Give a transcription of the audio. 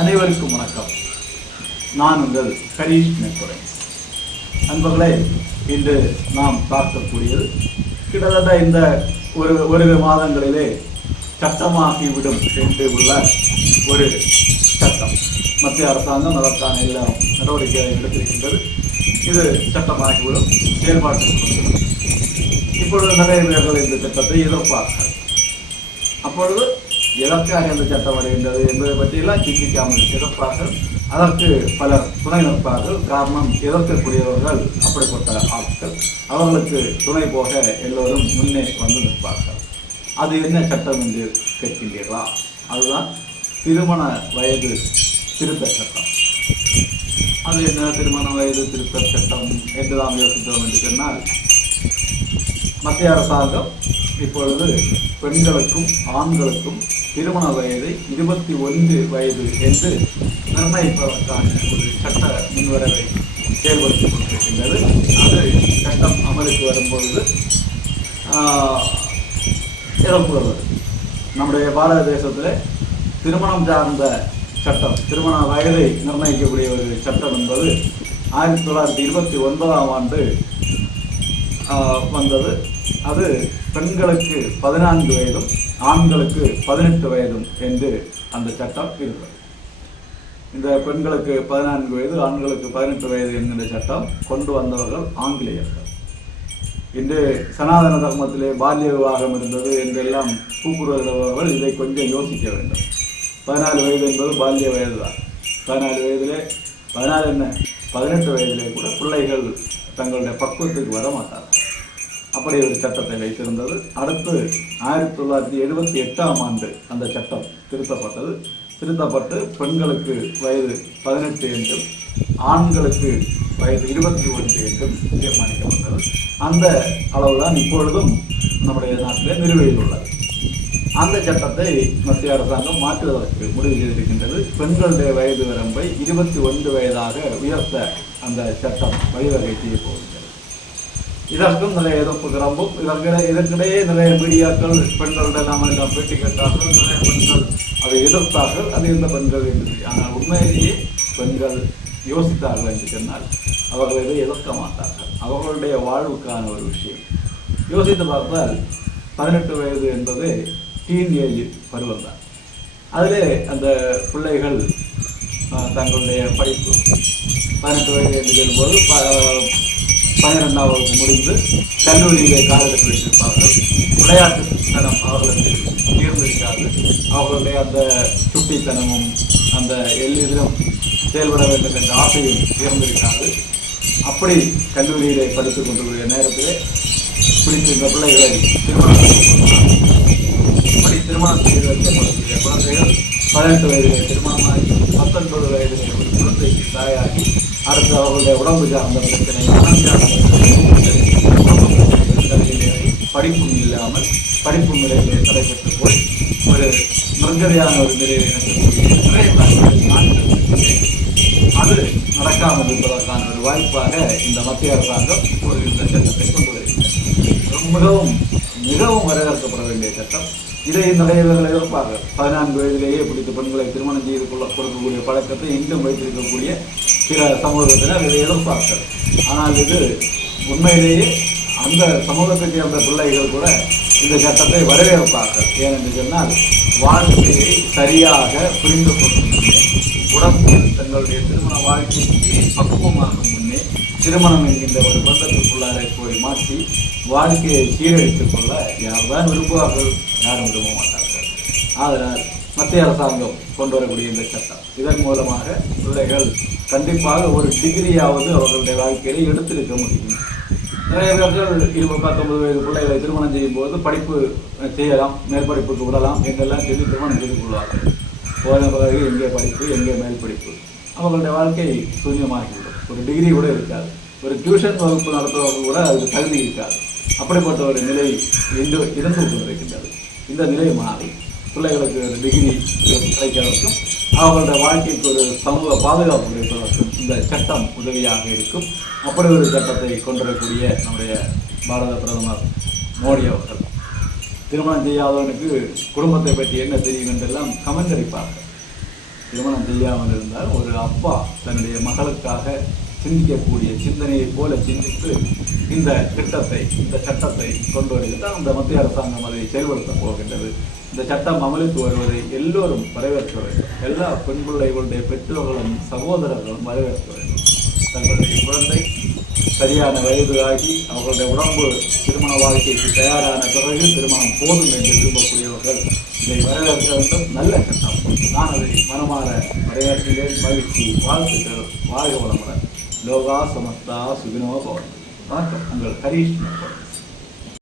அனைவருக்கும் வணக்கம். நான் உங்கள் ஹரீஷ் மேற்குறை அன்பர்களே இன்று நாம் பார்க்கக்கூடியது கிட்டத்தட்ட இந்த ஒரு ஒரு மாதங்களிலே சட்டமாகிவிடும் என்று உள்ள ஒரு சட்டம். மத்திய அரசாங்கம் அதற்கான எல்லா நடவடிக்கைகளை எடுத்திருக்கின்றது. இது சட்டமாகிவிடும் செயல்பாட்டுக்கு இப்பொழுது நிறைய பேர்கள் இந்த திட்டத்தை எதிர்ப்பார்கள் அப்பொழுது எதற்காக இந்த சட்டம் வருகின்றது என்பதை பற்றியெல்லாம் சிந்திக்காமல் எதிர்ப்பார்கள் அதற்கு பலர் துணை நிற்பார்கள். காரணம் எதிர்க்கக்கூடியவர்கள் அப்படிப்பட்ட ஆட்கள். அவர்களுக்கு துணை போக எல்லோரும் முன்னே வந்து நிற்பார்கள். அது என்ன சட்டம் என்று கேட்கின்றீர்களா? அதுதான் திருமண வயது திருத்த சட்டம். அது என்ன திருமண வயது திருத்த சட்டம் என்று நாம் யோசித்தோம் என்று சொன்னால் மத்திய அரசாங்கம் இப்பொழுது பெண்களுக்கும் ஆண்களுக்கும் திருமண வயதை இருபத்தி ஒன்று வயது என்று நிர்ணயிப்பதற்கான ஒரு சட்ட முன்வரவை செயல்படுத்திக் கொண்டிருக்கின்றது. அது சட்டம் அமலுக்கு வரும்பொழுது ஆஹ், நம்முடைய பாரத தேசத்தில் திருமணம் சார்ந்த சட்டம் திருமண வயதை நிர்ணயிக்கக்கூடிய ஒரு சட்டம் என்பது ஆயிரத்தி தொள்ளாயிரத்தி இருபத்தி ஒன்பதாம் ஆண்டு வந்தது. அது பெண்களுக்கு பதினான்கு வயதும் ஆண்களுக்கு பதினெட்டு வயதும் என்று அந்த சட்டம் இருந்தது. இந்த பெண்களுக்கு பதினான்கு வயது ஆண்களுக்கு பதினெட்டு வயது என்கின்ற சட்டம் கொண்டு வந்தவர்கள் ஆங்கிலேயர்கள். இன்று சனாதன தர்மத்திலே பால்ய விவாகம் இருந்தது என்றெல்லாம் கூப்பிடுகிறவர்கள் இதை கொஞ்சம் யோசிக்க வேண்டும். பதினாலு வயது என்பது பால்ய வயது தான் பதினாலு வயதிலே பதினாலு என்ன? பதினெட்டு வயதிலே கூட பிள்ளைகள் தங்களுடைய பக்குவத்துக்கு வர மாட்டார்கள் அப்படி ஒரு சட்டத்தை வைத்திருந்தது. அடுத்து ஆயிரத்தி தொள்ளாயிரத்தி எழுபத்தி எட்டாம் ஆண்டு அந்த சட்டம் திருத்தப்பட்டது. திருத்தப்பட்டு பெண்களுக்கு வயது பதினெட்டு என்றும் ஆண்களுக்கு வயது இருபத்தி ஒன்று என்றும் தீர்மானிக்கப்பட்டது. அந்த அளவுதான் இப்பொழுதும் நம்முடைய நாட்டிலே நிறுவையில் உள்ளது. அந்த சட்டத்தை மத்திய அரசாங்கம் மாற்றுவதற்கு முடிவு செய்திருக்கின்றது. பெண்களுடைய வயது வரம்பை இருபத்தி ஒன்று வயதாக உயர்த்த அந்த சட்டம் வழிவகை செய்ய போகின்றது இதற்கும் நிறைய எதிர்ப்பு கிளம்பும் இதற்கிடையே இதற்கிடையே நிறைய மீடியாக்கள் பெண்களிடம் நாம் எல்லாம் பேட்டி கேட்டார்கள். நிறைய பெண்கள் அதை எதிர்த்தார்கள். அது எந்த பெண்கள் என்று ஆனால் உண்மையிலேயே பெண்கள் யோசித்தார்கள் என்று சொன்னால் அவர்கள் இதை எதிர்க்க மாட்டார்கள். அவர்களுடைய வாழ்வுக்கான ஒரு விஷயம். யோசித்து பார்த்தால் பதினெட்டு வயது என்பது டீன் ஏஜ் பருவம் தான். அதிலே அந்த பிள்ளைகள் தங்களுடைய படிப்பு. பதினெட்டு வயது என்று சொல்லும்போது பன்னிரெண்டாம் வகுப்பு முடிந்து கல்லூரியிலே காலத்தில் வைத்திருப்பார்கள் விளையாட்டு தனம் அவர்களுக்கு தீர்ந்திருக்காது அவர்களுடைய அந்த சுட்டித்தனமும் அந்த எல்லிலும் செயல்பட வேண்டும் என்ற ஆசையும் தீர்ந்திருக்காது அப்படி கல்லூரியிலே படித்துக் கொண்டிருக்கிற நேரத்திலே பிடித்திருந்த பிள்ளைகளை திருமணம் அப்படி திருமணம் செய்து வைக்கப்படக்கூடிய குழந்தைகள் பதினெட்டு வயதிலே திருமணமாகி பத்தொன்பது வயதிலே தாயாகி அடுத்து அவர்களுடைய உடம்பு அந்த பிரச்சனை மனம் படிப்பும் இல்லாமல் படிப்பு நிலையிலே தடைபட்டு போய் ஒரு நிர்கதியான ஒரு நிலையை அது நடக்காமல் இருப்பதற்கான ஒரு வாய்ப்பாக இந்த மத்திய அரசாங்கம் ஒரு இந்த சட்டத்தை கொண்டு வருகிறது மிகவும் மிகவும் வரவேற்கப்பட வேண்டிய சட்டம் இதய நிறைய இருப்பாங்க பதினான்கு வயதிலேயே பிடித்த பெண்களை திருமணம் செய்து கொள்ள கொடுக்கக்கூடிய பழக்கத்தை இன்றும் வைத்திருக்கக்கூடிய சில சமூகத்தினர் இதை எதிர்ப்பார்கள் ஆனால் இது உண்மையிலேயே அந்த சமூகத்தை சேர்ந்த பிள்ளைகள் கூட இந்த சட்டத்தை வரவேற்பார்கள். ஏனென்று சொன்னால் வாழ்க்கையை சரியாக புரிந்து கொள்ளும் உடம்பு தங்களுடைய திருமண வாழ்க்கைக்கு பக்குவமாகும் முன்னே திருமணம் என்கின்ற ஒரு பந்தத்துக்குள்ளாரை போய் மாற்றி வாழ்க்கையை சீரழித்துக் கொள்ள யார்தான் விரும்புவார்கள்? யாரும் விரும்ப மாட்டார்கள். ஆதலால் மத்திய அரசாங்கம் கொண்டு வரக்கூடிய இந்த சட்டம். இதன் மூலமாக பிள்ளைகள் கண்டிப்பாக ஒரு டிகிரியாவது அவர்களுடைய வாழ்க்கையில எடுத்திருக்க முடியும். நிறைய பேர்கள் இருபது பத்தொன்பது வயது பிள்ளைகளை திருமணம் செய்யும் போது படிப்பு செய்யலாம் மேற்படிப்புக்கு விடலாம் என்றெல்லாம் சொல்லி திருமணம் செய்து கொள்வார்கள். போன பிறகு எங்கே படிப்பு எங்கே மேல் படிப்பு? அவங்களுடைய வாழ்க்கை சூன்யமாகிவிடும். ஒரு டிகிரி கூட இருக்காது. ஒரு டியூஷன் வகுப்பு நடத்துறவங்க கூட அதுக்கு தகுதி இருக்காது. அப்படிப்பட்ட ஒரு நிலை இன்று இருந்து கொண்டிருக்கின்றது. இந்த நிலை மாறி பிள்ளைகளுக்கு ஒரு டிகிரி கிடைக்கிறதுக்கும் அவர்களுடைய வாழ்க்கைக்கு ஒரு சமூக பாதுகாப்பு கிடைப்பதற்கும் இந்த சட்டம் உதவியாக இருக்கும். அப்படி ஒரு சட்டத்தை கொண்டிருக்கக்கூடிய நம்முடைய பாரத பிரதமர் மோடி அவர்கள். திருமணம் செய்யாதவனுக்கு குடும்பத்தை பற்றி என்ன தெரியும் என்றெல்லாம் கமெண்ட் அடிப்பார்கள் திருமணம் செய்யாமல் இருந்தால் ஒரு அப்பா தன்னுடைய மகளுக்காக சிந்திக்கக்கூடிய சிந்தனையைப் போல சிந்தித்து இந்த திட்டத்தை இந்த சட்டத்தை கொண்டு வருகின்றார் அந்த மத்திய அரசாங்கம் அதை செயல்படுத்தப் போகின்றது. இந்த சட்டம் அமலுக்கு வருவதை எல்லோரும் வரவேற்க வேண்டும். எல்லா பெண் பிள்ளைகளுடைய பெற்றோர்களும் சகோதரர்களும் வரவேற்க வேண்டும். தங்களுடைய குழந்தை சரியான வயதாகி ஆகி அவர்களுடைய உடம்பு திருமண வாழ்க்கைக்கு தயாரான பிறகு திருமணம் போதும் என்று விரும்பக்கூடியவர்கள் இதை வரவேற்க வேண்டும். நல்ல கட்டம். நான் அதை மனமாற வரவேற்கிறேன் மகிழ்ச்சி. வாழ்த்துக்கள். வாழ்க வளமுடன். லோகா சமஸ்தா சுகினோ பவன். வணக்கம். உங்கள் ஹரீஷ்